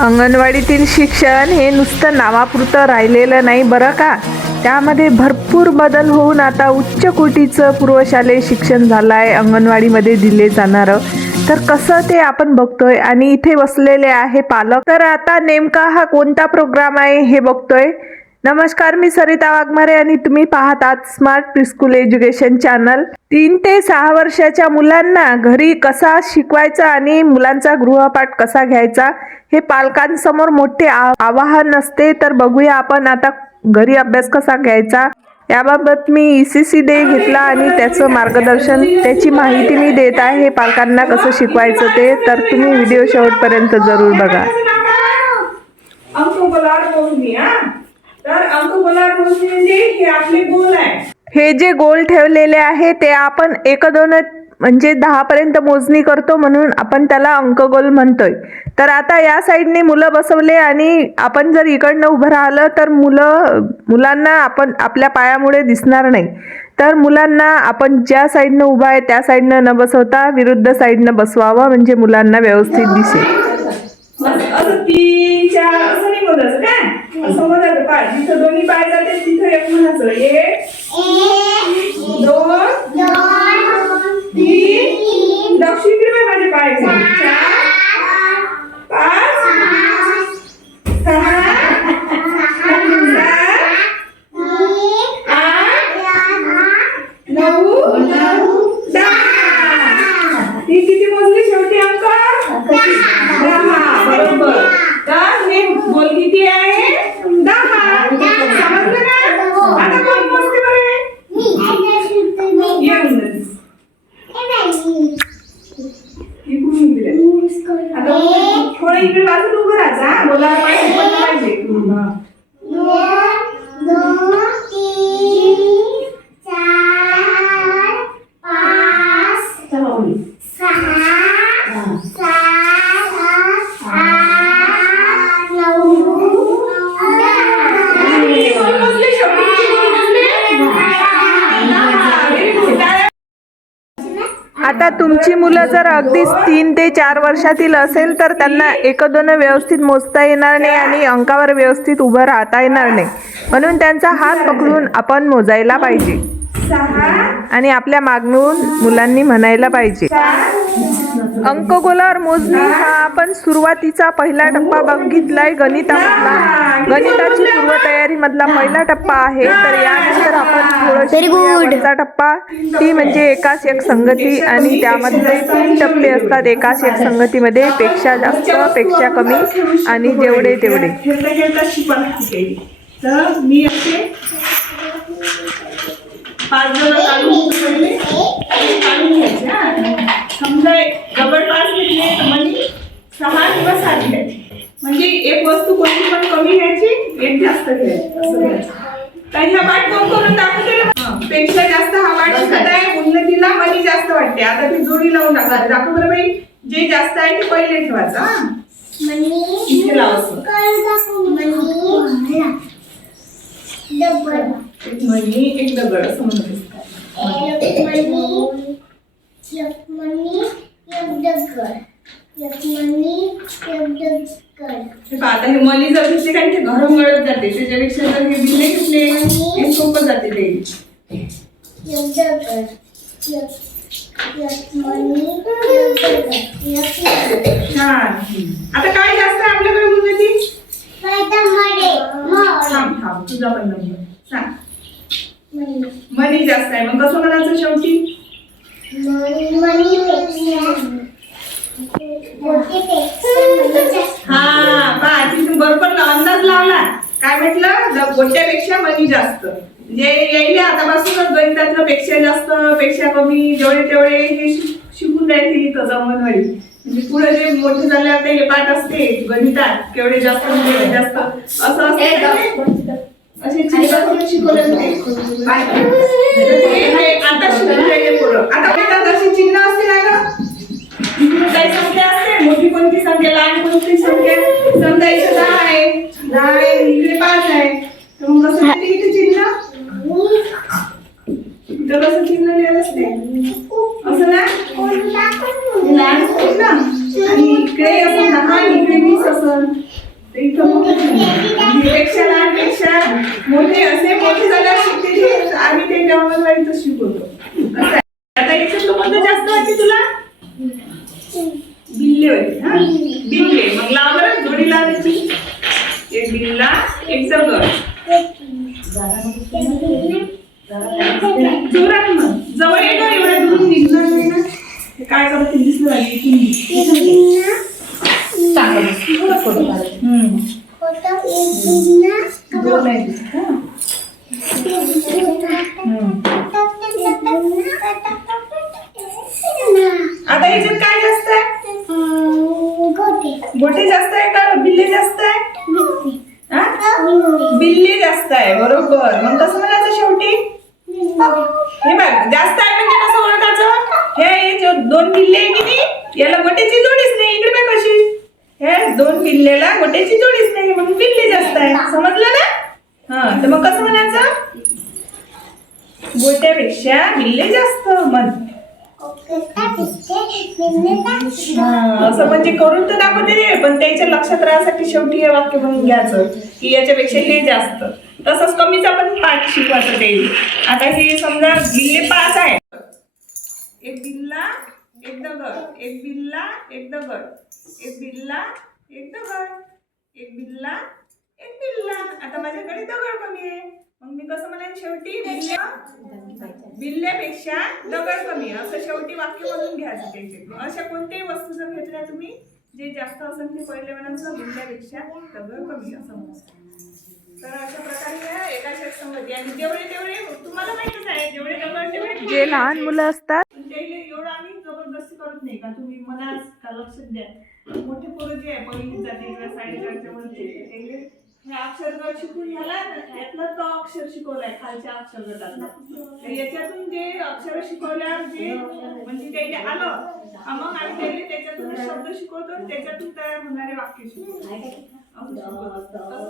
अंगणवाडीतील शिक्षण हे नुसतं नावापुरतं राहिलेलं नाही बरं का? त्यामध्ये भरपूर बदल होऊन आता उच्च कोटीचं पूर्वशालेय शिक्षण झालं आहे अंगणवाडीमध्ये दिले जाणारं. तर कसं ते आपण बघतोय? आणि इथे बसलेले आहे पालक. तर आता नेमका हा कोणता प्रोग्राम आहे हे बघतोय. नमस्कार मी सरिता वाघमारे आणि तुम्ही पाहत आहात स्मार्ट प्रिस्कूल एज्युकेशन चॅनल तीन ते सहा वर्षाच्या मुलांना घरी कसा शिकवायचा आणि मुलांचा गृहपाठ कसा घ्यायचा हे पालकांसमोर मोठे आ- आवाहन असते. तर बघूया आपण आता घरी अभ्यास कसा घ्यायचा. याबाबत मी ई सी सी डे घेतला आणि त्याचं मार्गदर्शन त्याची माहिती मी देत आहे. पालकांना कसं शिकवायचं ते तर तुम्ही व्हिडिओ शेवटपर्यंत जरूर बघा. तर हे आपले गोल आहे. हे जे गोल ठेवलेले आहे ते आपण एक दोन म्हणजे दहा पर्यंत मोजणी करतो म्हणून आपण त्याला अंकगोल म्हणतोय. तर आता या साईडने मुलं बसवले आणि आपण जर इकडनं उभं राहिलं तर मुलं मुलांना आपण आपल्या पायामुळे दिसणार नाही. तर मुलांना आपण ज्या साईडनं उभा आहे त्या साईडनं न बसवता विरुद्ध साईडनं बसवावं म्हणजे मुलांना व्यवस्थित दिसेल. काय असं मोजायचं पाय. जिथं दोन्ही पाय जाते तिथं एक म्हणायचं. एक दोन तीन. दक्षिण इकडे माझे पाय चार पाच मुलं जर अगदीच तीन ते चार वर्षातील असेल तर त्यांना एक दोन व्यवस्थित मोजता येणार नाही आणि अंकावर व्यवस्थित उभं राहता येणार नाही. म्हणून त्यांचा हात पकडून आपण मोजायला पाहिजे. आणि आपल्या मागणून मुलांनी म्हणायला पाहिजे. अंकगोलावर मोजणी हा आपण सुरुवातीचा पहिला टप्पा बघितलाय. गणितामधला. गणिताची पूर्वतयारी मधला पहिला टप्पा आहे. तर यानंतर आपण थोडं चा टप्पा. ती म्हणजे एकाच एक संगती आणि त्यामध्ये तीन टप्पे असतात. एकाच एक संगतीमध्ये पेक्षा जास्त पेक्षा कमी आणि जेवढे तेवढे. तर मी असे पाच जण काढून घ्यायचे समजा डबल पाच घेतले तर म्हणजे सहा किंवा सात घ्यायचे. म्हणजे एक वस्तू कोणती पण कमी घ्यायची एक जास्त घ्यायची असं घ्यायचं. तर ह्या पाठ कोण करून दाखवते ना. पेक्षा जास्त हा पाठ दिसत आहे उन्नतीला मनी जास्त वाटते. आता ती जोडी लावून टाका दाखव बरं बाई जे जास्त आहे ते पहिले ठेवायचं हा. इथे लावायचं एक मणी एक दगड असं म्हणत पण नंबर सांग. मनी जास्त आहे. मग कसं म्हणायचं शेवटी? हा पहा तिथून बरोबर अंदाज लावला काय म्हटलं? गोट्यापेक्षा मनी जास्त. जे येईल आतापासूनच गणितातलं पेक्षा जास्त पेक्षा कमी जेवढे तेवढे हे शिक- शिकून राहायचे इथं जमवणवाडी म्हणजे पुढे जे मोठे झाले आता हे पाठ असते गणितात केवढे जास्त म्हणजे जास्त. असं असते. असे आता चिन्ह असते ना. काही संख्या असते? मोठी कोणती संख्या? लहान कोणती संख्या? समजा इथे दहा आहे. दहा आहे इकडे पाच आहे. तर मग कसं इथे चिन्ह? इथं कसं चिन्ह लिहिलं असते? असं ना? लहान आणि इकडे असं दहा इकडे वीस असं. मोठे असे मोठे झाल्यावर शिकते ते, आम्ही ते अंगणवाडीतच शिकवतो. आता याच्यातलं कोणतं जास्त वाटते तुला? बिल्ले होते हा? बिल्ले. मग लाव बरं जोडी लावायची एक बिल्ला एक दगड. जोरात मग. जवळ ये गं, एवढ्या दूर निघणार नाही ना. काय करत? दिसलं पाहिजे इथून घे. हम्म. जोर नाही दिसत, हा. आता याच्यात काय जास्त आहे गोटे जास्त आहे का बिल्ले जास्त आहे हा? बिल्ले जास्त आहे बरोबर मग कसं म्हणायचं शेवटी हे बघ जास्त आहे म्हणजे कसं ओळखायचं हे जो दोन बिल्ले आहे की नाही याला गोट्याची जोडीच नाही इकडे बघ कशी हे दोन बिल्लेला गोट्याची जोडीच नाही जास्त आहे? समजलं ना? हा तर मग कसं म्हणायचं? गोट्यापेक्षा बिल्ले जास्त म्हण. असं म्हणजे करून तर दाखवते रे पण त्याच्या लक्षात राहण्यासाठी शेवटी हे वाक्य म्हणून घ्यायचं की याच्यापेक्षा हे जास्त. तसंच कमीच आपण पाठ शिकवायचं ते. आता हे समजा बिल्ले पाच आहे एक बिल्ला एक दगड. एक बिल्ला एक दगड. एक बिल्ला एक दगड. एक बिल्ला आता माझ्याकडे दगड कमी आहे. मग मी कसं म्हणेन शेवटी बिल्ल्या बिल्ल्यापेक्षा दगड कमी असं शेवटी वाक्य म्हणून घ्यायचं त्याचे अशा कोणत्याही वस्तू जर घेतल्या तुम्ही जे जास्त असेल ते पहिले म्हणायचं बिल्ल्यापेक्षा दगड कमी असं म्हणायचं तर अशा प्रकारे एका संगती आणि जेवढे तेवढे तुम्हाला माहितच आहे जेवढे दगड तेवढे जे लहान मुलं असतात. एवढं आम्ही जबरदस्ती करत नाही का? तुम्ही मला का लक्ष द्या? मोठे पोरं जे आहे पहिली जाते किंवा साडेचारच्या वरचे अक्षर गट शिकून घ्याला यातलं तो अक्षर शिकवलाय खालच्या अक्षर गटातला याच्यातून जे अक्षर शिकवल्यावर जे म्हणजे त्याला आलं मग आम्ही त्याला त्याच्यातून शब्द शिकवतो त्याच्यातून तयार होणारे वाक्य शिकवतो. तसं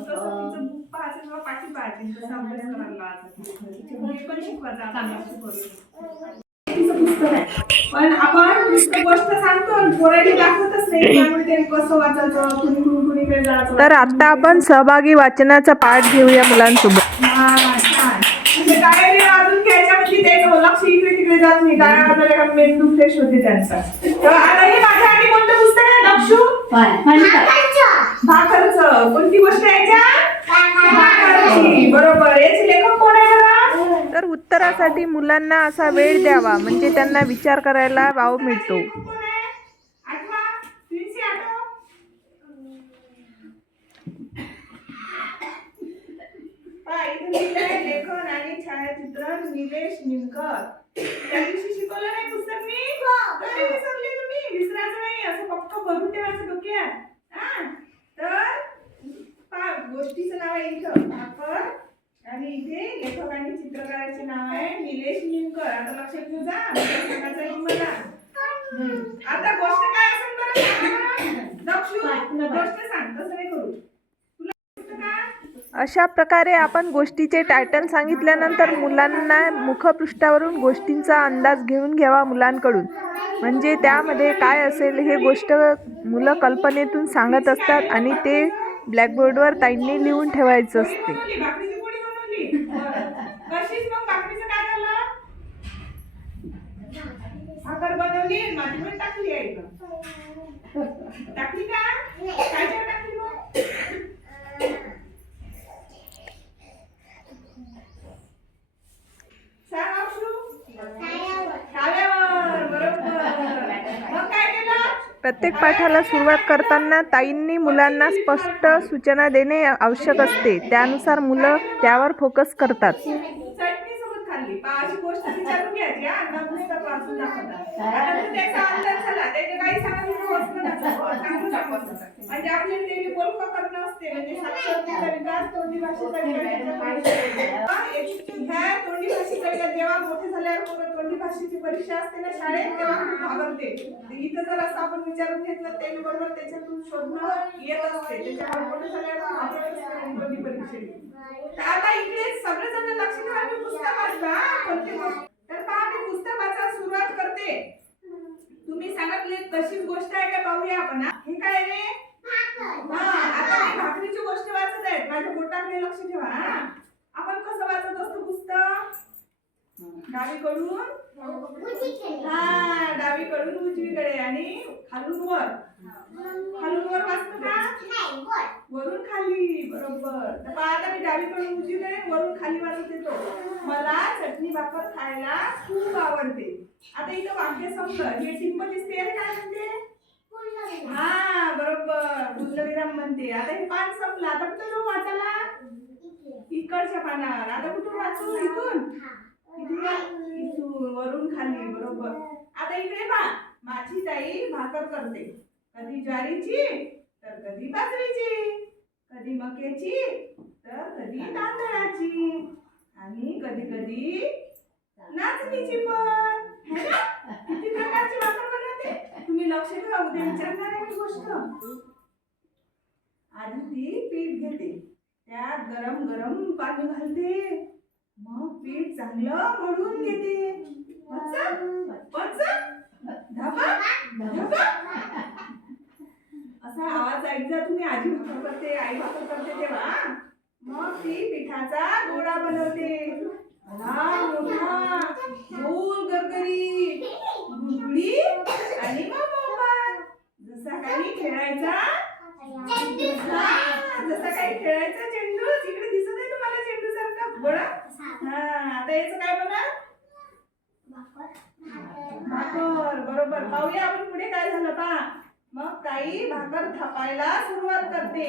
तसं तिचं बुक पाहायचं किंवा पाठी पाहायची तसं अभ्यास करायला हे पण शिकवायचं पण आपण गोष्ट सांगतो आणि दाखवतच नाही. त्यामुळे कसं वाचायचं कुणी तर आता आपण सहभागी वाचनाचा पाठ घेऊया मुलांसोबत. हा. म्हणजे काय रे अजून घ्यायच्या म्हणजे ते लक्ष इकडे तिकडे जात नाही. काय वाजवलं का मेंदू फ्रेश होते त्यांचा. तर आता हे माझ्या आधी कोणतं पुस्तक आहे लक्षू भाकरचं. कोणती गोष्ट आहे याच्यात? भाकरची. बरोबर. याचे लेखक कोण आहे बरं तर उत्तरासाठी मुलांना असा वेळ द्यावा म्हणजे त्यांना विचार करायला वाव मिळतो लेखक कोण आहे? आठवा प्रिन्सी आठव पहा, इथं लिहिलंय लेखन आणि छायाचित्रण निलेश निमकर. त्या दिवशी शिकवलं नाही पुस्तक मी? तरी विसरले तुम्ही विसरायचं नाही. असं पक्क भरून ठेवायचं डोक्यात. हा? तर गोष्टीचं नाव आहे इथं. भाकर आणि इथे लेखक आणि चित्रकाराचे नाव आहे निलेश निमकर. आता लक्षात घेऊ जा अभ्यास सांगायचा आहे तुम्हाला हम्म. आता गोष्ट काय असेल बरं सांग बरं. दक्षू गोष्ट सांग तसं नाही करू तुला गोष्ट काय अशा प्रकारे आपण गोष्टीचे टायटल सांगितल्यानंतर मुलांना मुखपृष्ठावरून गोष्टींचा अंदाज घेऊन घ्यावा मुलांकडून. म्हणजे त्यामध्ये काय असेल हे गोष्ट मुलं कल्पनेतून सांगत असतात आणि ते ब्लॅकबोर्डवर ताईंनी लिहून ठेवायचं असते. बनवली भाकरीची पोळी बनवली बरं. कशीच मग भाकरीचं काय झालं भाकर बनवली आणि मातीमध्ये टाकली आहे इथं. टाकली का काय टाकली मग सांग अक्षू खाव्यावर बरोबर मग काय केलं प्रत्येक पाठाला सुरुवात करताना ताईंनी मुलांना स्पष्ट सूचना देणे आवश्यक असते. त्यानुसार मुलं त्यावर फोकस करतात. म्हणजे असते म्हणजे साक्षरतेचा विकास तोंडी भाषेचा विकास एक- ह्या तोंडी भाषेचा विकास जेव्हा मोठे झाल्यावर तोंडी भाषेची परीक्षा असते ना शाळेत तेव्हा घाबरते. इथं जर असं आपण विचारून घेतलं ते बरोबर त्याच्यातून शोधणं येत असते. त्याच्यामुळे मोठे झाल्यावर तोंडी परीक्षेत आता इकडे सगळेजण लक्ष ठेवा मी पुस्तक वाचलं कोणती गोष्ट? तर पहा मी पुस्तक वाचायला सुरुवात करते. तुम्ही सांगितले तशीच गोष्ट आहे का पाहूया आपण हा? काय रे? आता भाकरीची गोष्ट वाचत आहे माझ्या बोटाकडे लक्ष ठेवा आपण कसं वाचत असतो पुस्तक? डावीकडून? हा डावीकडून उजवीकडे आणि खालून वर. खालून वर वाचतो का? वरून खाली बरोबर. तर आता मी डावीकडून उजवीकडे वरून खाली वाचत येतो. मला चटणी भाकर खायला खूप आवडते. आता इथं वाक्य समजा हे टिंब दिसते काय म्हणते हा बरोबर. पूर्णविराम म्हणते. आता हे पान संपलं. आता कुठे जाऊ वाचायला? इकडच्या पानावर. आता कुठून वाचू? इथून? इथून इथून वरून खाली. बरोबर. आता इकडे पहा. माझी ताई भाकर करते. कधी ज्वारीची तर कधी बाजरीची. कधी मक्याची तर कधी तांदळाची. आणि कधी कधी नाचणीची पण. किती प्रकारची भाकर तुम्ही लक्ष ठेवा उद्या विचारणार आहे गोष्ट. आधी ती पीठ घेते. त्यात गरम गरम पाणी घालते. मग पीठ चांगलं मळून घेते. असा आवाज ऐकजा तुम्ही. आजी भाकर करते आई भाकर करते तेव्हा. मग ती पिठाचा गोळा बनवते. मोठा गोल गरगरी गुळगुळी आणि मग मोबाईल जसा काही खेळायचा जसा काही खेळायचा चेंडू तिकडे दिसत आहे तुम्हाला चेंडू सारखा गोळा हा आता याचं काय बघा? भाकर बरोबर. पाहूया आपण पुढे काय झालं पहा. मग ताई भाकर थापायला सुरुवात करते.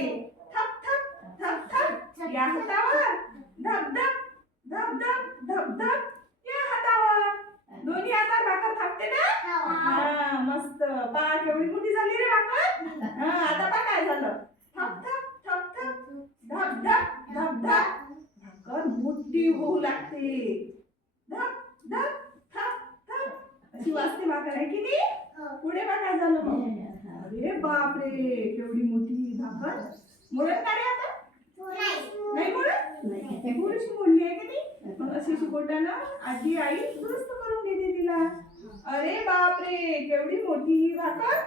थप थप थप थप. या हातावर. धप धप. धप धप धप धप या हातावर दोन्ही हातात थापते ना? हा. मस्त. पहा केवढी मोठी झाली रे भाकर हा आता पहा काय झालं. थप थप थप थप. धप धप धप धप. भाकर मोठी होऊ लागते. धप धप थप थप. अशी वाजते भाकर आहे की नाही? पुढे पहा काय झालं मग? अरे बापरे केवढी मोठी भाकर मोडत का रे आता? नाही. मोडत थोडीशी मोडली आहे की नाही? मग अशी बोटानं आजी आई दुरुस्त करून देते तिला अरे केवढी मोठी ही भाकर?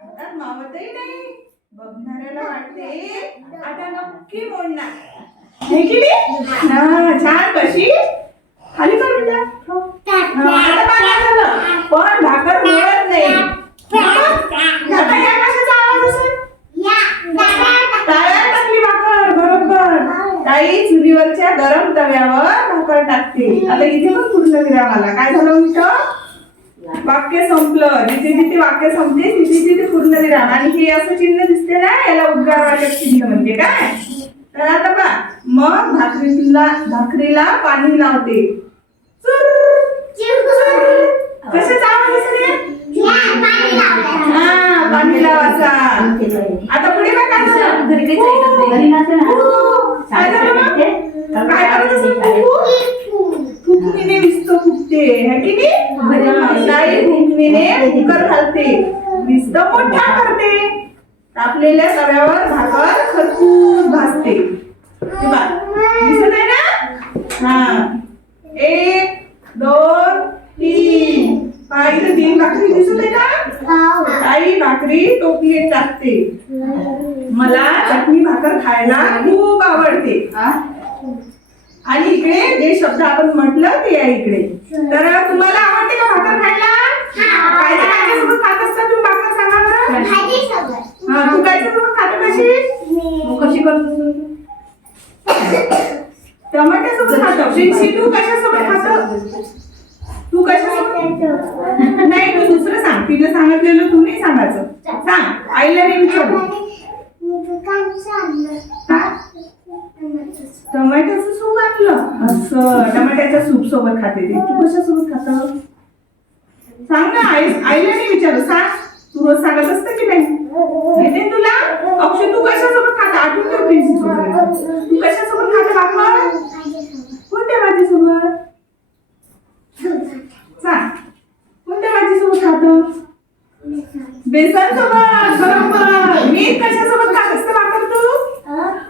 हातात मावतही नाही. बघणाऱ्याला वाटते. आता नक्की मोडणार की नाही? छान कशी खाली करून द्या हा, आता पहा काय झालं पण भाकर मोडत नाही आता या कशाचा आवाज असेल तव्यावर टाकली भाकर बरोबर ताई चुलीवरच्या गरम तव्यावर भाकर टाकते आता इथे पण पूर्ण विराम आला काय झालं इथं वाक्य संपलं जिथे जिथे वाक्य संपते तिथे तिथे पूर्ण विराम आणि हे असं चिन्ह दिसते ना याला उद्गारवाचक चिन्ह म्हणते काय? तर आता पहा मग भाकरीला भाकरीला पाणी लावते. चुर, चुर. कशाचा आवाज असेल हा पाणी लावायचा. आता पुढे काय झालं? हो. काय मग? काय करत असेल फुफू? फुकणीने विस्त फुकते है की नाही? घालते. विस्त मोठा करते. तापलेल्या तव्यावर भाकर खरपूस बघ. दिसत आहे ना? हा. एक दोन तीन. पहा इथं तीन भाकरी दिसत आहे का? ताई भाकरी टोपलीत टाकते. मला चटणी भाकर खायला आणि इकडे जे शब्द आपण म्हटलं ते आहे इकडे. तर तुम्हाला आवडते का भाकर खायला? काय खात असता तुम्ही भाकर सांगा बरं. हा तू काय सोबत खातो कशी? कशी करतो टमाट्यासोबत खातो. प्रिन्सी तू कशासोबत खातो? तू कशासोबत? नाही तू दुसरं सांग. तिने सांगितलेलं तू नाही सांगायचं. सांग. आईला नाही विचारू टमाट्याचं सूप घातलं असं टमाट्याच्या सूप सोबत खाते ते. तू कशा सोबत खात? सांग ना आई आईला नाही विचारलं. सांग. तू रोज सांगत असत की नाही? येते तुला? अक्षय तू कशा सोबत खाता? आठवून ठेव प्रिन्सी तू कशा सोबत खाता भाकर कोणत्या भाजी सोबत? सांग. कोणत्या भाजी सोबत खात? बेसन सोबत बरोबर. मी कशा सोबत खात असते भाकर तू?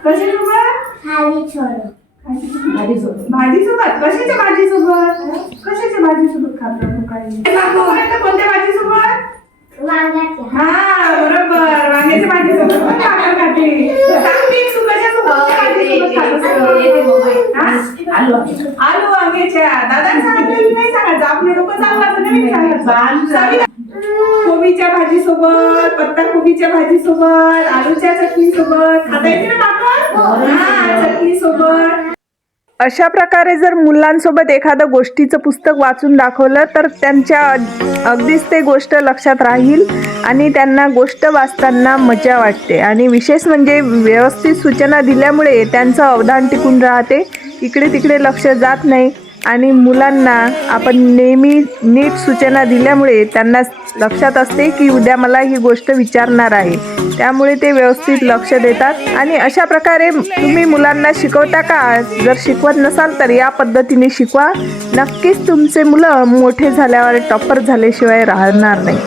कशा सोबत भाजी सोबत भाजी सोबत कशाच्या भाजी सोबत कशाच्या भाजी सोबत खातो तू काही? कोणत्या भाजी सोबत हा बरोबर. वांग्याच्या भाजी सोबत पण भाकर खाते सांग मी तू कशा सोबत भाजी सोबत खात असतो? हा? आलू आलू वांग्याच्या. दादा सांगितलं नाही सांगायचं. आपलं डोकं चाललं नाही सांगायचं. चवीला. कोबीच्या भाजी सोबत पत्ता कोबीच्या भाजी सोबत आलूच्या चटणी सोबत खाता येते ना अशा प्रकारे जर मुलांसोबत एखादं गोष्टीचं पुस्तक वाचून दाखवलं तर त्यांच्या अग- अगदीच ते गोष्ट लक्षात राहील आणि त्यांना गोष्ट वाचताना मजा वाटते. आणि विशेष म्हणजे व्यवस्थित सूचना दिल्यामुळे त्यांचं अवधान टिकून राहते. इकडे तिकडे लक्ष जात नाही. आणि मुलांना आपण नेहमी नीट सूचना दिल्यामुळे त्यांना लक्षात असते की उद्या मला ही गोष्ट विचारणार आहे. त्यामुळे ते व्यवस्थित लक्ष देतात. आणि अशा प्रकारे तुम्ही मुलांना शिकवता का? जर शिकवत नसाल तर या पद्धतीने शिकवा. नक्कीच तुमचे मुलं मोठे झाल्यावर टॉपर झाल्याशिवाय राहणार नाही.